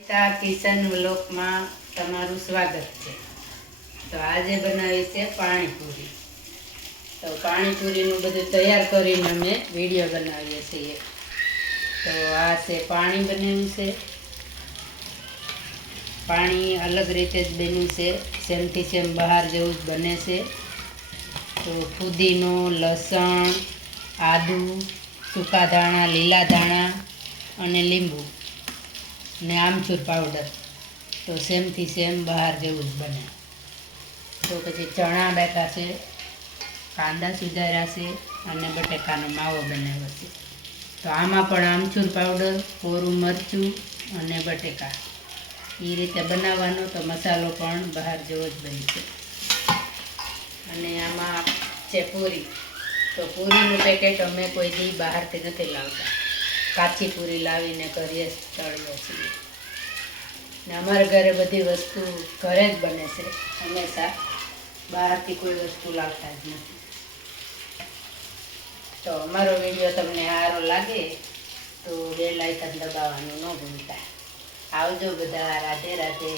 Kitchen વ્લોગમાં તમારું સ્વાગત છે। તો આજે બનાવી છે પાણીપુરી। તો પાણીપુરીનું બધું તૈયાર કરીને અમે વિડીયો બનાવીએ છીએ। તો આ છે પાણી બન્યું છે। પાણી અલગ રીતે જ બન્યું છે, સેમથી સેમ બહાર જેવું જ બને છે। તો ફુદીનો, લસણ, આદુ, સૂકા ધાણા, લીલા ધાણા અને લીંબુ ને આમચૂર પાવડર, તો સેમથી સેમ બહાર જેવું જ બને। તો પછી ચણા બેઠા છે, કાંદા સુધાર્યા છે અને બટેકાનો માવો બનાવ્યો છે। તો આમાં પણ આમચૂર પાવડર, કોરું મરચું અને બટેકા એ રીતે બનાવવાનો, તો મસાલો પણ બહાર જેવો જ બનશે। અને આમાં છે પૂરી। તો પૂરીનું પેકેટ અમે કોઈ દી બહારથી નથી લાવતા, કાચી પૂરી લાવીને ઘરે જ તળીએ છીએ। ને અમારા ઘરે બધી વસ્તુ ઘરે જ બને છે, હંમેશા બહારથી કોઈ વસ્તુ લાવતા જ નથી। તો અમારો વિડીયો તમને સારો લાગે તો બેલ આઇકન દબાવવાનું ન ભૂલતા। આવજો બધા, રાધે રાધે।